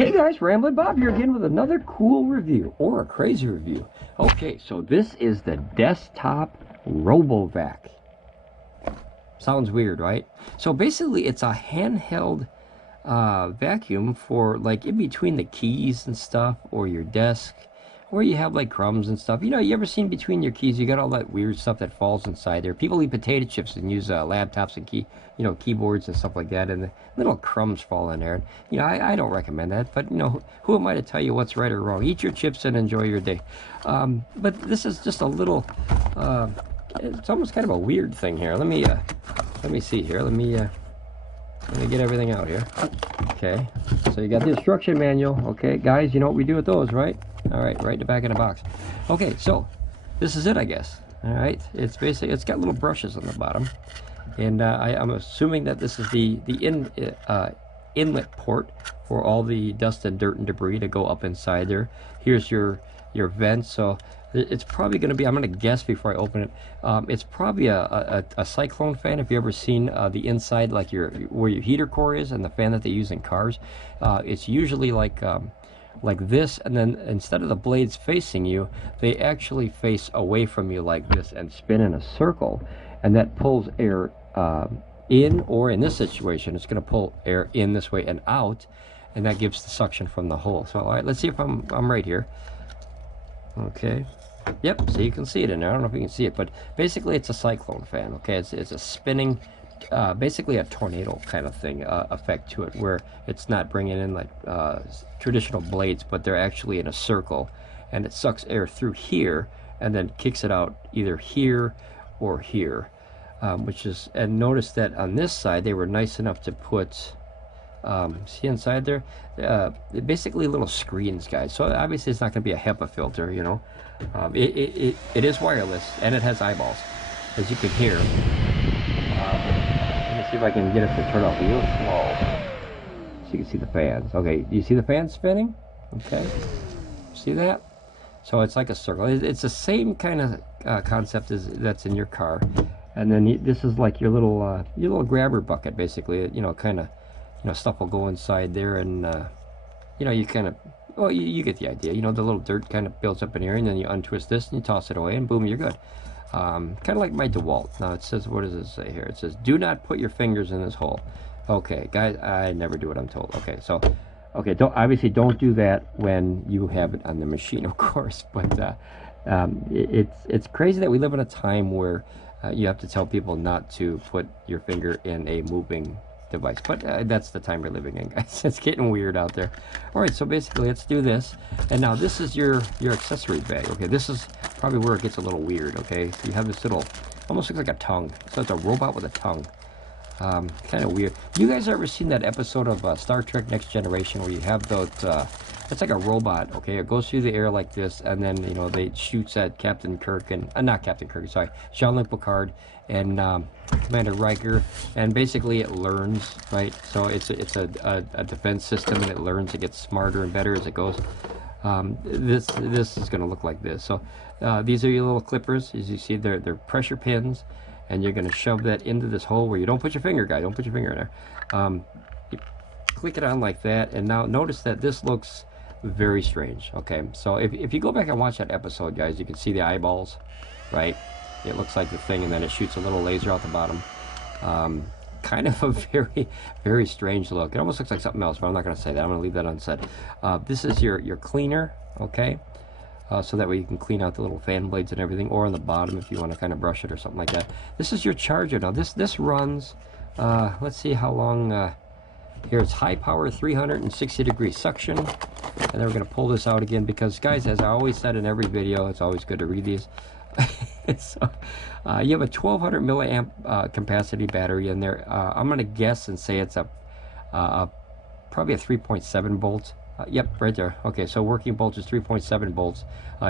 Hey guys, Ramblin Bob here again with another cool review, or a crazy review. Okay, so this is the desktop ROBOVAC. Sounds weird, right? So basically it's a handheld vacuum for like in between the keys and stuff, or your desk, where you have like crumbs and stuff. You know, you ever seen between your keys, you got all that weird stuff that falls inside there. People eat potato chips and use laptops and keyboards and stuff like that, and the little crumbs fall in there. And, you know, I don't recommend that, but you know, who am I to tell you what's right or wrong? Eat your chips and enjoy your day. But this is just a little, it's almost kind of a weird thing here. Let me see here. Let me get everything out here. Okay, so you got the instruction manual. Okay, guys, you know what we do with those, right? All right, right in the back of the box. Okay, so this is it, I guess. All right, it's basically, it's got little brushes on the bottom, and I'm assuming that this is the inlet port for all the dust and dirt and debris to go up inside there. Here's your vent. So it's probably going to be, I'm going to guess before I open it, it's probably a cyclone fan. If you ever seen the inside, like where your heater core is, and the fan that they use in cars, it's usually like this, and then instead of the blades facing you, they actually face away from you like this and spin in a circle, and that pulls air in, or in this situation it's going to pull air in this way and out, and that gives the suction from the hole. So all right, let's see if I'm right here. Okay, yep, so you can see it in there. I don't know if you can see it, but basically it's a cyclone fan. Okay, it's a spinning, basically a tornado kind of thing effect to it, where it's not bringing in like traditional blades, but they're actually in a circle, and it sucks air through here and then kicks it out either here or here, which is, and notice that on this side they were nice enough to put see inside there, basically little screens, guys. So obviously it's not going to be a HEPA filter, you know. It is wireless, and it has eyeballs, as you can hear. Let me see if I can get it to turn off real slow so you can see the fans. Okay, do you see the fans spinning? Okay, see that? So it's like a circle. It's the same kind of concept as that's in your car, and then this is like your little grabber bucket, basically. You know, kind of, you know, stuff will go inside there, and you know, you kind of, well, you get the idea. You know, the little dirt kind of builds up in here, and then you untwist this and you toss it away, and boom, you're good. Kind of like my DeWalt. Now it says, what does it say here? It says, do not put your fingers in this hole. Okay, guys, I never do what I'm told. Okay, so, okay, obviously don't do that when you have it on the machine, of course. But it's crazy that we live in a time where you have to tell people not to put your finger in a moving device, but that's the time we're living in, guys. It's getting weird out there. All right, so basically let's do this, and now this is your accessory bag. Okay, this is probably where it gets a little weird. Okay, so you have this little, almost looks like a tongue, so it's a robot with a tongue. Kind of weird. You guys ever seen that episode of Star Trek Next Generation where you have those, it's like a robot, okay? It goes through the air like this, and then, you know, they shoots at Captain Kirk and, not Captain Kirk, sorry, Jean-Luc Picard and Commander Riker, and basically it learns, right? So it's a defense system, and it learns, it gets smarter and better as it goes. This is going to look like this. So these are your little clippers. As you see, they're pressure pins, and you're going to shove that into this hole where you don't put your finger, guys. Don't put your finger in there. You click it on like that, and now notice that this looks very strange. Okay, so if you go back and watch that episode, guys, you can see the eyeballs, right? It looks like the thing, and then it shoots a little laser out the bottom. Kind of a very, very strange look. It almost looks like something else, but I'm not going to say that. I'm going to leave that unsaid. This is your cleaner, okay? So that way you can clean out the little fan blades and everything, or on the bottom if you want to kind of brush it or something like that. This is your charger. Now this runs, let's see how long. Here it's high power, 360 degree suction, and then we're going to pull this out again because, guys, as I always said in every video, it's always good to read these. So you have a 1200 milliamp capacity battery in there. I'm going to guess and say it's probably a 3.7 volts. Yep, right there. Okay, so working voltage is 3.7 volts.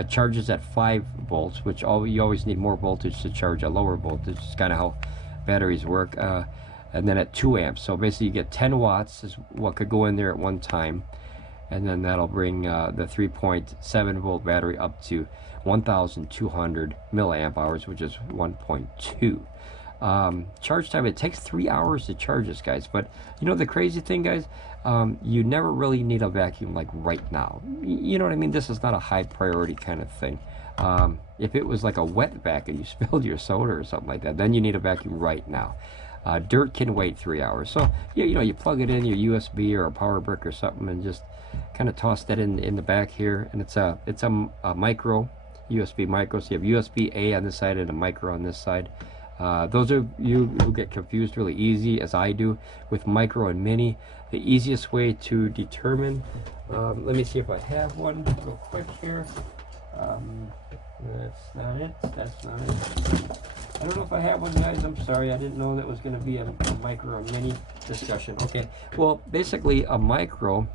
Charges at 5 volts, which you always need more voltage to charge a lower voltage. It's kind of how batteries work. And then at 2 amps. So basically you get 10 watts is what could go in there at one time. And then that'll bring the 3.7 volt battery up to 1,200 milliamp hours, which is 1.2. Charge time, it takes 3 hours to charge this, guys. But you know the crazy thing, guys, you never really need a vacuum like right now. You know what I mean? This is not a high priority kind of thing. If it was like a wet vac and you spilled your soda or something like that, then you need a vacuum right now. Dirt can wait 3 hours. So you know, you plug it in your USB or a power brick or something and just kind of toss that in the back here. And it's a micro, USB micro. So you have USB A on this side and a micro on this side. Those of you who get confused really easy, as I do, with micro and mini, the easiest way to determine, let me see if I have one real quick here. That's not it. That's not it. I don't know if I have one, guys. I'm sorry. I didn't know that was going to be a micro or mini discussion. Okay. Well, basically, a micro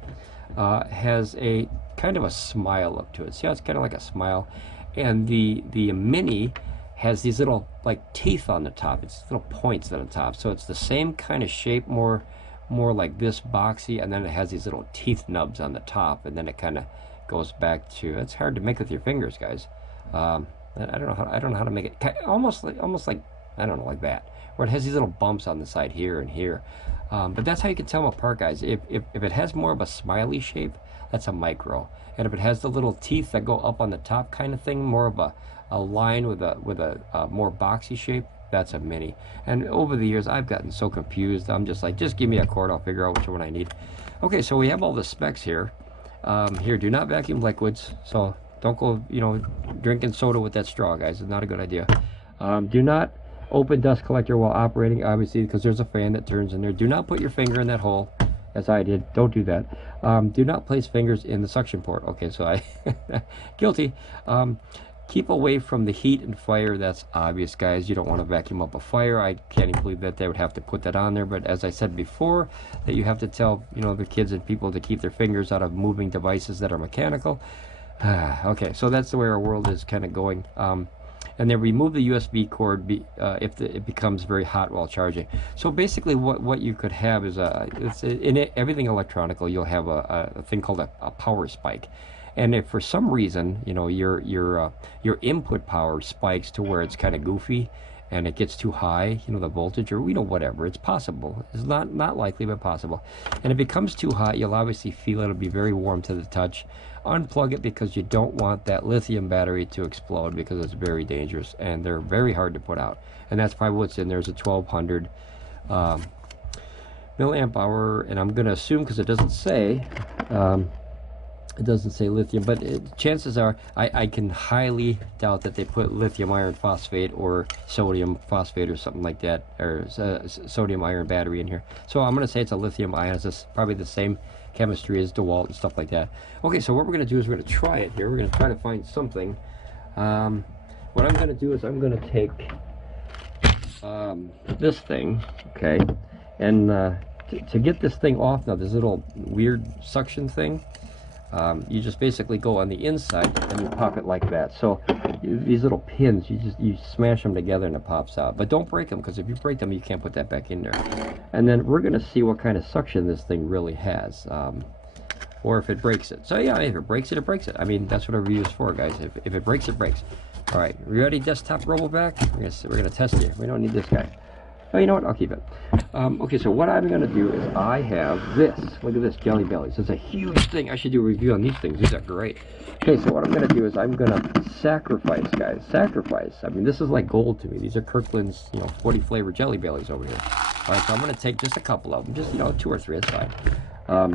has a kind of a smile look to it. See how it's kind of like a smile? And the mini has these little like teeth on the top. It's little points on the top. So it's the same kind of shape, more like this boxy, and then it has these little teeth nubs on the top, and then it kind of goes back to, it's hard to make with your fingers, guys. I don't know how to make it almost like I don't know, like that, where it has these little bumps on the side here and here. But that's how you can tell them apart, guys. If it has more of a smiley shape, that's a micro, and if it has the little teeth that go up on the top kind of thing, more of a line with a more boxy shape, that's a mini. And over the years I've gotten so confused. I'm just like, just give me a cord, I'll figure out which one I need. Okay, so we have all the specs here. Here, do not vacuum liquids, so don't go, you know, drinking soda with that straw, guys. It's not a good idea. Do not open dust collector while operating, obviously, because there's a fan that turns in there. Do not put your finger in that hole, as I did. Don't do that. Do not place fingers in the suction port. Okay, so I guilty. Keep away from the heat and fire. That's obvious, guys. You don't want to vacuum up a fire. I can't even believe that they would have to put that on there. But as I said before, that you have to tell, you know, the kids and people to keep their fingers out of moving devices that are mechanical. Okay, so that's the way our world is kind of going. And then remove the USB cord if it becomes very hot while charging. So basically, what you could have is everything electronical. You'll have a thing called a power spike. And if for some reason, you know, your input power spikes to where it's kind of goofy and it gets too high, you know, the voltage, or, you know, whatever, it's possible. It's not likely, but possible. And if it becomes too hot, you'll obviously feel it'll be very warm to the touch. Unplug it, because you don't want that lithium battery to explode, because it's very dangerous and they're very hard to put out. And that's probably what's in there, is a 1200 milliamp hour. And I'm going to assume, because it doesn't say, it doesn't say lithium, but chances are I can highly doubt that they put lithium iron phosphate or sodium phosphate or something like that, or sodium iron battery in here. So I'm going to say it's a lithium ion. It's probably the same chemistry as DeWalt and stuff like that. Okay, so what we're going to do is we're going to try it here. We're going to try to find something. What I'm going to do is I'm going to take this thing, okay, and to get this thing off now, this little weird suction thing, you just basically go on the inside and you pop it like that. So these little pins, you smash them together and it pops out. But don't break them, because if you break them, you can't put that back in there. And then we're going to see what kind of suction this thing really has, or if it breaks it. So yeah, if it breaks it, it breaks it. I mean, that's what a review is for, guys. If it breaks, it breaks. All right, ready, desktop ROBOVAC? We're gonna test you. We don't need this guy. Oh, you know what? I'll keep it. Okay, so what I'm going to do is I have this. Look at this, Jelly Bellies. It's a huge thing. I should do a review on these things. These are great. Okay, so what I'm going to do is I'm going to sacrifice, guys. Sacrifice. I mean, this is like gold to me. These are Kirkland's, you know, 40 flavor Jelly Bellies over here. All right, so I'm going to take just a couple of them. Just, you know, 2 or 3. It's fine. All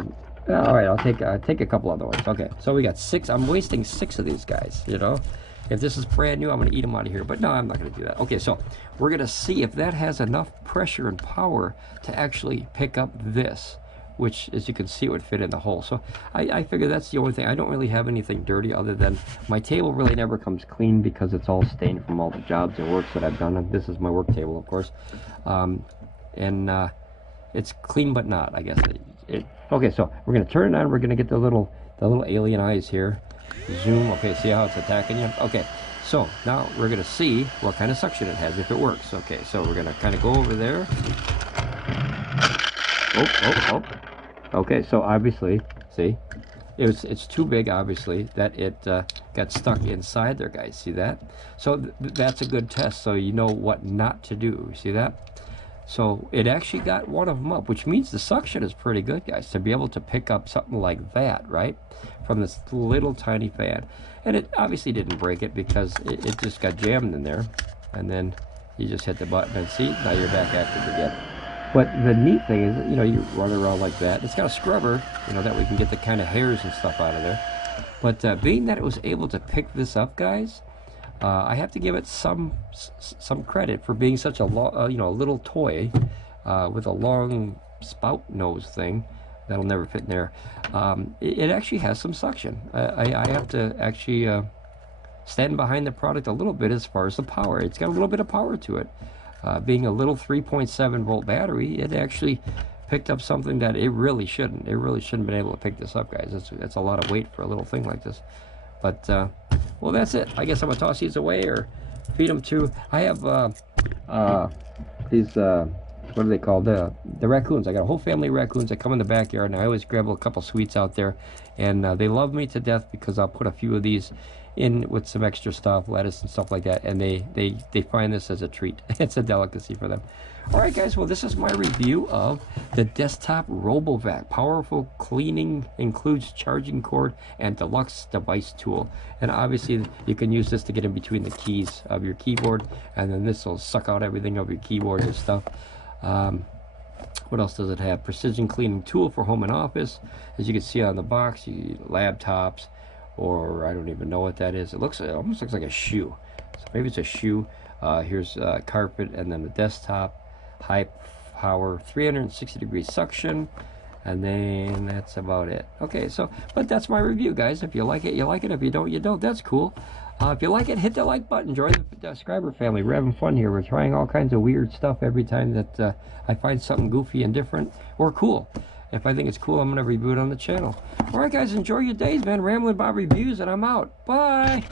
right, I'll take a couple other ones. Okay, so we got 6. I'm wasting 6 of these guys, you know. If this is brand new, I'm going to eat them out of here. But no, I'm not going to do that. Okay, so we're going to see if that has enough pressure and power to actually pick up this, which, as you can see, would fit in the hole. So I figure that's the only thing. I don't really have anything dirty, other than my table really never comes clean, because it's all stained from all the jobs and works that I've done. And this is my work table, of course. It's clean, but not, I guess. Okay, so we're going to turn it on. We're going to get the little alien eyes here. Zoom. Okay, see how it's attacking you? Okay, so now we're going to see what kind of suction it has, if it works. Okay, so we're going to kind of go over there. Oh. Okay, so obviously, see, it's too big, obviously, that it got stuck inside there, guys. See that? So that's a good test, so you know what not to do. See that? So it actually got one of them up, which means the suction is pretty good, guys, to be able to pick up something like that, right, from this little tiny fan. And it obviously didn't break it because it just got jammed in there, and then you just hit the button and see, now you're back active again. But the neat thing is, you know, you run around like that. It's got a scrubber, you know, that we can get the kind of hairs and stuff out of there. But being that it was able to pick this up, guys, I have to give it some credit for being such a you know, little toy with a long spout nose thing that'll never fit in there. It actually has some suction. I have to actually stand behind the product a little bit as far as the power. It's got a little bit of power to it. Being a little 3.7 volt battery, it actually picked up something that it really shouldn't. It really shouldn't have been able to pick this up, guys. That's a lot of weight for a little thing like this. But well, that's it. I guess I'm gonna toss these away or feed them to. I have these what are they called? The raccoons. I got a whole family of raccoons that come in the backyard, and I always grab a couple sweets out there, and they love me to death because I'll put a few of these in with some extra stuff, lettuce and stuff like that, and they find this as a treat. It's a delicacy for them. All right, guys, well, this is my review of the desktop ROBOVAC. Powerful cleaning, includes charging cord and deluxe device tool. And obviously you can use this to get in between the keys of your keyboard, and then this will suck out everything of your keyboard and stuff. What else does it have? Precision cleaning tool for home and office. As you can see on the box, laptops, or I don't even know what that is. It almost looks like a shoe. So maybe it's a shoe. Here's carpet, and then the desktop, high power, 360-degree suction, and then that's about it. Okay, so, but that's my review, guys. If you like it, you like it. If you don't, you don't. That's cool. If you like it, hit the like button. Join the subscriber family. We're having fun here. We're trying all kinds of weird stuff every time that I find something goofy and different or cool. If I think it's cool, I'm going to review it on the channel. All right, guys, enjoy your days, man. Ramblin Bob Reviews, and I'm out. Bye.